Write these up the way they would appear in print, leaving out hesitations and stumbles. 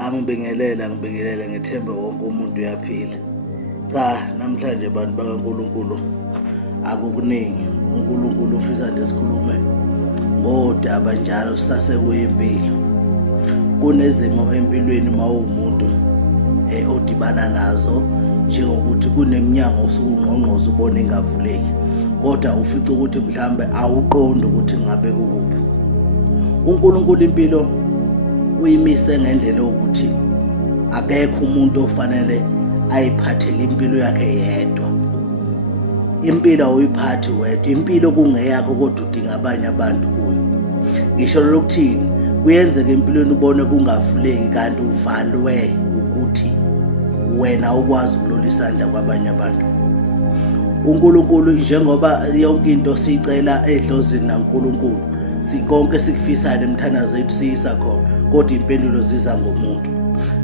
Angibingelela ngethemba wonke umuntu uyaphila. Cha, namhlanje bantu bakaNkulunkulu akukuningi. uNkulunkulu ufisa nje sikhulume ngodaba njalo sisasekuyempilo. Kunezimo empilweni mawumuntu odibana nazo, njengokuthi kuneminyango osuke ungqongqoza ubone ingavuleki, kodwa ufica ukuthi mhlambe awuqondi ukuthi ngabe kukuphi. uNkulunkulu impilo uyimise ngendlela ukuthi akekho umuntu ofanele ayiphathele impilo yakhe yedwa. Impilo awuyiphathi wedwa, impilo kungeyakho kodwa udinga abanye abantu kuyo. Ngisho lokuthini kuyenzeka empilweni ubone kungavuleki kanti uvalwe ukuthi wena ukwazi ukulula isandla kwabanye abantu. uNkulunkulu njengoba yonke into siyicela edlozini naNkulunkulu, sikonke sikufisayo emthandazo zethu siyisa khona, kodwa impendulo ziza ngomuntu.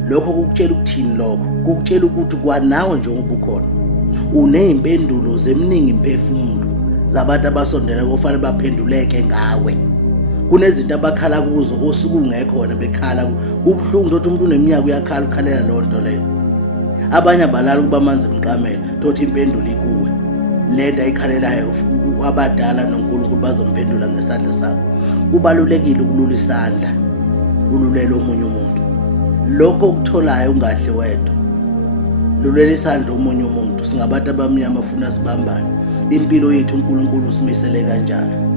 Lokho kukutshela ukuthini? Lokho kukutshela ukuthi kwanawe njengoba ukhona uney'mpendulo zeminingi imphefumulo zabantu abasondela kufanele baphenduleke ngawe. Kunezinto abakhala kuzo osuke ungekhona bekhala. Kubuhlungu ukuthi umuntu uneminyaka uyakhala ukhalela leyo nto leyo. Abanye abalala ukuba amanzi emqamela, thothi impendulo ikuwe. Lento ayikhalelayo abadala noNkulunkulu bazomphendula ngesandla sakho. Kubalulekile ukulula isandla, ululela omunye umuntu. Lokho okutholayo ungadli wedwa, lulela isandla omunye umuntu. Singabantu abamnyama funa sibambane. Impilo yethu uNkulunkulu usimisele kanjalo.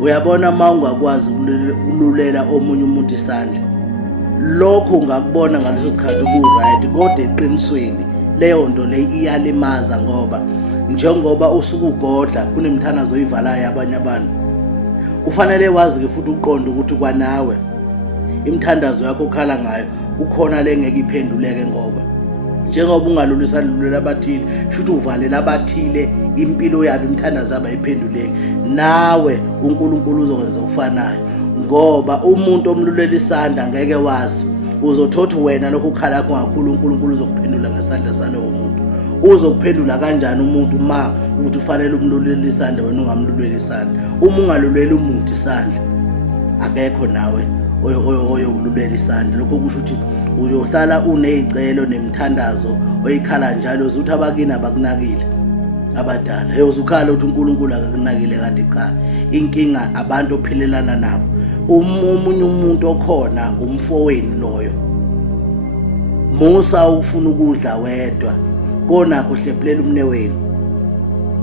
Uyabona, uma ungakwazi ukululela omunye umuntu isandla, lokho ungakubona ngaleso sikhathi ku-right, kodwa eqinisweni leyo nto le iyalimaza, ngoba njengoba usuke ugodla kunemthandazo oyivalayo abanye abantu. Kufanele wazi-ke futhi uqonde ukuthi kwanawe imithandazo yakho okhala ngayo kukhona le ngeke iphenduleke, ngoba njengoba ungalula isandla ululela abathile, shuthi uvalela abathile impilo yabo imithandazo yabo ayiphenduleki. Nawe uNkulunkulu uzokwenza okufanayo, ngoba umuntu omlulela isandla ngeke wazi. Uzothothi wena lokho ukhala kungakhulu, uNkulunkulu uzokuphendula ngesandla salowo muntu. Uzokuphendula kanjani umuntu ma ukuthi ufanele umlulele isandla wena ungamluleli isandla? Uma ungaluleli umuntu isandla, akekho nawe oyokululela isandla. Lokho kusho ukuthi uyohlala uney'celo nemithandazo oyikhala njalo uzuthi abakini abakunakile abadala. Uzukhala ukuthi uNkulunkulu akakunakile, kanti cha, inkinga abantu ophilelana nabo. Omunye umuntu okhona umfowenu loyo, musa ukufuna ukudla wedwa, konakho hlephelela umnewenu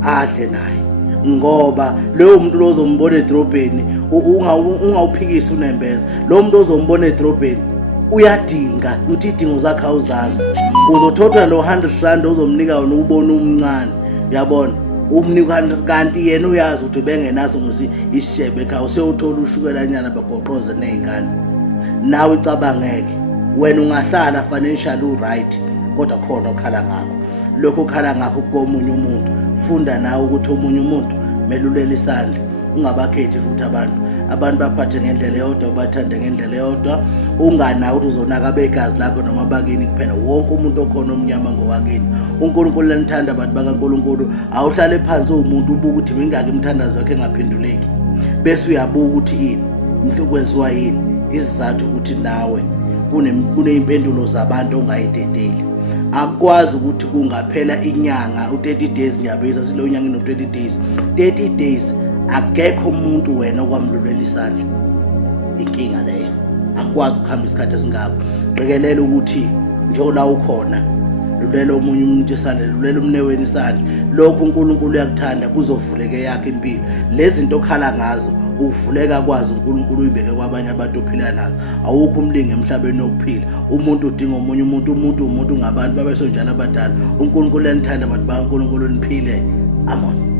adle naye, ngoba lowo muntu ozombona edrobheni ungawuphikisi unembeza. Lowo muntu ozombona edrobheni uyadinga, uthi idingo zakhe awuzazi. Uzothothwa lo 100 rand ozomnika wona ubona umncane, uyabona, umnika kanti yena uyazi ukuthi bengenaso isishebe ekhaya, useyothola ushukelanyana bagoqoze ney'ngane. Nawe icabangeke wena ungahlala financial right, kodwa khona okhala ngakho. Lokho okhala ngakho komunye umuntu, funda nawe ukuthi omunye umuntu melulela isandla. Ungabakhethi futhi abantu baphathe ngendlela eyodwa, bathande ngendlela eyodwa. Unganawe ukuthi uzonaka begazi lakho noma bakini kuphela. Wonke umuntu okhona omnyama ngowakini. uNkulunkulu lanithanda abantu bakaNkulunkulu. Awuhlale phansi umuntu ubuka ukuthi mingaki imithandazo yakhe engaphenduleki, bese uyabuka ukuthi yini kwenziwa yini, isizathu ukuthi nawe kuney'mpendulo zabantu ongayidedeli. Akwazi ukuthi kungaphela inyanga u-30 days ngiyabiza sileyo nyanga ino-20 days. 30 days akekho umuntu wena okwamlulela isandla. Inkinga leyo, akwazi ukuhamba isikhathi esingako. Qikelela ukuthi njengola ukhona, lulela omunye umuntu isandla, lulela umnewenu isandla. Lokho uNkulunkulu uyakuthanda, kuzovuleke yakhe impilo. Lezi zinto okhala ngazo uvuleka kwazi uNkulunkulu uyibeke kwabanye abantu ophila nazo. Awukho umlingi emhlabeni wokuphila. Umuntu udinga omunye umuntu, umuntu ngabantu babesonjalo abadala. uNkulunkulu uyanithanda abantu bakaNkulunkulu niphile. Amen.